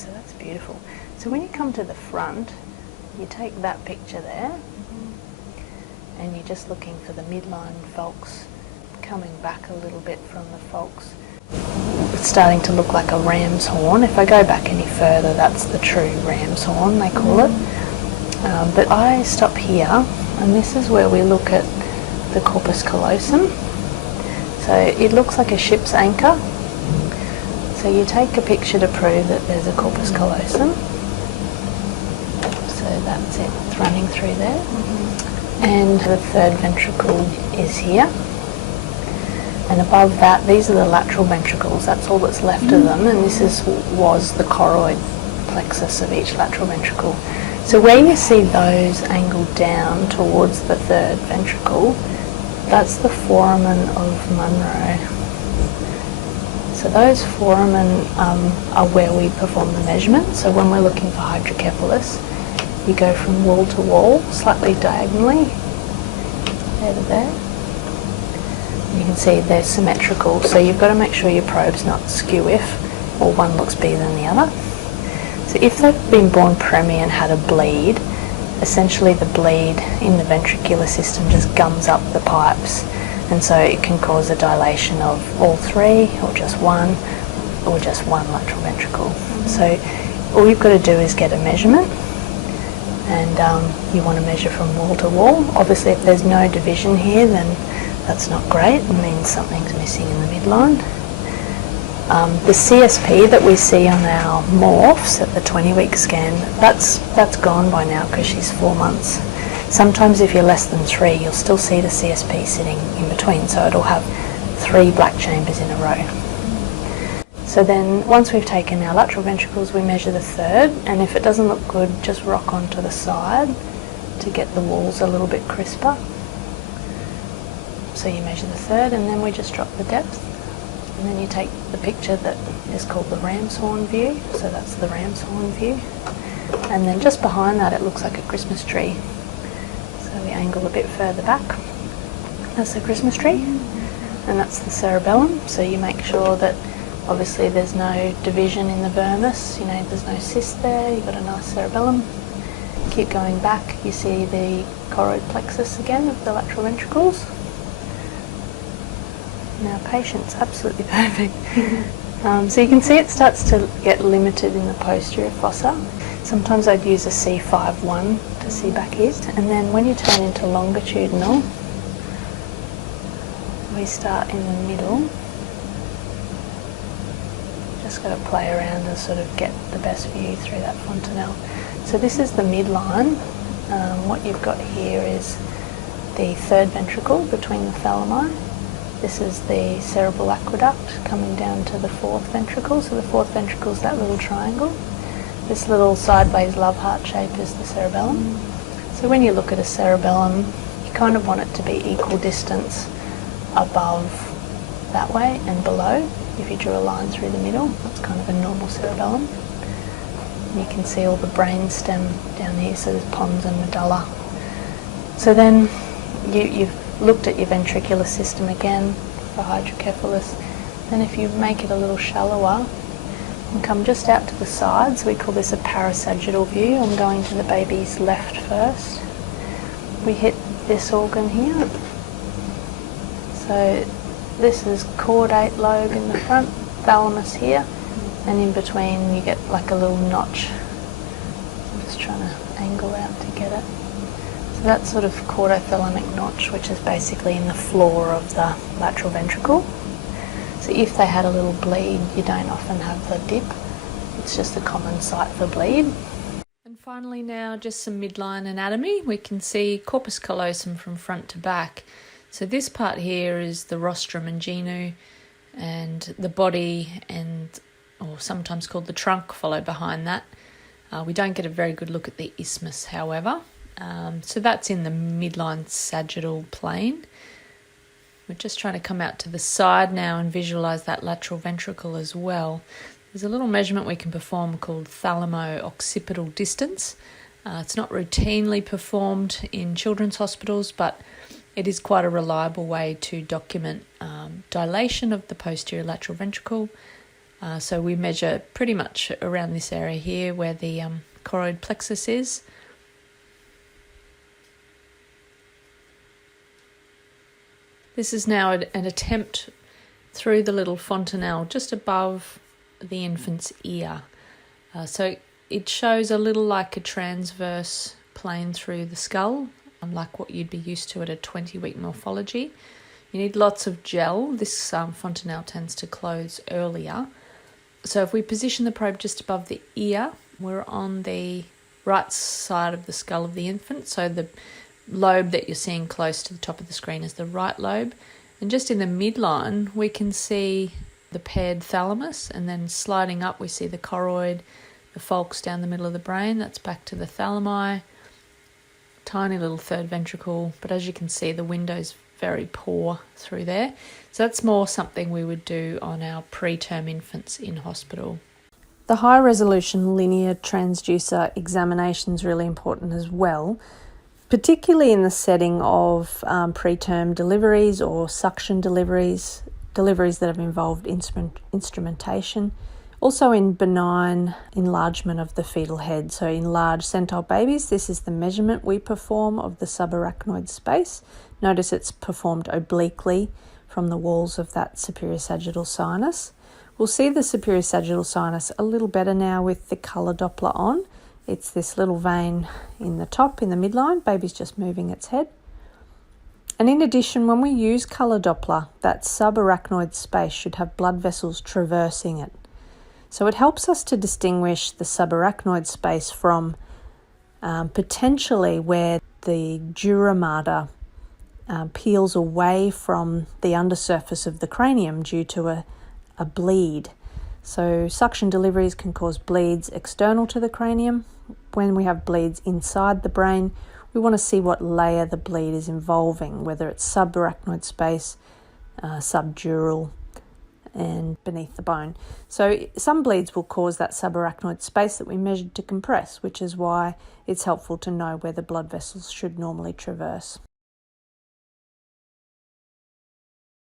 so that's beautiful. So when you come to the front, you take that picture there, and you're just looking for the midline falx coming back a little bit from the falx. It's starting to look like a ram's horn. If I go back any further, that's the true ram's horn, they call it. But I stop here, and this is where we look at the corpus callosum. So it looks like a ship's anchor. So you take a picture to prove that there's a corpus callosum. So that's it, it's running through there. And the third ventricle is here. And above that, these are the lateral ventricles. That's all that's left of them. And this was the choroid plexus of each lateral ventricle. So where you see those angled down towards the third ventricle, that's the foramen of Monro. So those foramen are where we perform the measurement. So when we're looking for hydrocephalus, you go from wall to wall, slightly diagonally, there to there. You can see they're symmetrical, so you've got to make sure your probe's not skew-if, or one looks bigger than the other. So if they've been born preemie and had a bleed, essentially the bleed in the ventricular system just gums up the pipes, and so it can cause a dilation of all three, or just one lateral ventricle. So all you've got to do is get a measurement, and you want to measure from wall to wall. Obviously if there's no division here, then that's not great. It means something's missing in the midline. The CSP that we see on our morphs at the 20-week scan, that's gone by now because she's 4 months. Sometimes if you're less than 3, you'll still see the CSP sitting in between, so it'll have 3 black chambers in a row. So then once we've taken our lateral ventricles, we measure the third, and if it doesn't look good, just rock onto the side to get the walls a little bit crisper. So you measure the third, and then we just drop the depth. And then you take the picture that is called the ram's horn view. So that's the ram's horn view. And then just behind that, it looks like a Christmas tree. So we angle a bit further back. That's the Christmas tree. And that's the cerebellum. So you make sure that obviously there's no division in the vermis. You know, there's no cyst there. You've got a nice cerebellum. Keep going back. You see the choroid plexus again of the lateral ventricles. Now patient's absolutely perfect. So you can see it starts to get limited in the posterior fossa. Sometimes I'd use a C5-1 to see back here. And then when you turn into longitudinal, we start in the middle. Just got to play around and sort of get the best view through that fontanelle. So this is the midline. What you've got here is the third ventricle between the thalami. This is the cerebral aqueduct coming down to the fourth ventricle. So the fourth ventricle is that little triangle. This little sideways love heart shape is the cerebellum. So when you look at a cerebellum, you kind of want it to be equal distance above that way and below. If you drew a line through the middle, that's kind of a normal cerebellum. You can see all the brain stem down here, so there's pons and medulla. So then you've looked at your ventricular system again for hydrocephalus. Then if you make it a little shallower and come just out to the side, so we call this a parasagittal view. I'm going to the baby's left first. We hit this organ here. So this is caudate lobe in the front, thalamus here, and in between you get like a little notch. I'm just trying to angle out to get it. So that's sort of caudothalamic notch, which is basically in the floor of the lateral ventricle. So if they had a little bleed, you don't often have the dip. It's just a common site for bleed. And finally now, just some midline anatomy. We can see corpus callosum from front to back. So this part here is the rostrum and genu, and the body, or sometimes called the trunk, follow behind that. We don't get a very good look at the isthmus, however. So that's in the midline sagittal plane. We're just trying to come out to the side now and visualise that lateral ventricle as well. There's a little measurement we can perform called thalamo-occipital distance. It's not routinely performed in children's hospitals, but it is quite a reliable way to document dilation of the posterior lateral ventricle So we measure pretty much around this area here where the choroid plexus is. This is now an attempt through the little fontanelle just above the infant's ear. So it shows a little like a transverse plane through the skull, like what you'd be used to at a 20-week morphology. You need lots of gel. This fontanelle tends to close earlier. So if we position the probe just above the ear, we're on the right side of the skull of the infant. So the lobe that you're seeing close to the top of the screen is the right lobe. And just in the midline, we can see the paired thalamus, and then sliding up we see the choroid, the falx down the middle of the brain. That's back to the thalami. Tiny little third ventricle, but as you can see, the window's very poor through there. So that's more something we would do on our preterm infants in hospital. The high resolution linear transducer examination is really important as well, particularly in the setting of preterm deliveries or suction deliveries that have involved instrumentation. Also in benign enlargement of the fetal head. So in large centile babies, this is the measurement we perform of the subarachnoid space. Notice it's performed obliquely from the walls of that superior sagittal sinus. We'll see the superior sagittal sinus a little better now with the colour Doppler on. It's this little vein in the top, in the midline. Baby's just moving its head. And in addition, when we use colour Doppler, that subarachnoid space should have blood vessels traversing it. So it helps us to distinguish the subarachnoid space from potentially where the dura mater peels away from the undersurface of the cranium due to a bleed. So suction deliveries can cause bleeds external to the cranium. When we have bleeds inside the brain, we want to see what layer the bleed is involving, whether it's subarachnoid space, subdural, and beneath the bone. So some bleeds will cause that subarachnoid space that we measured to compress, which is why it's helpful to know where the blood vessels should normally traverse.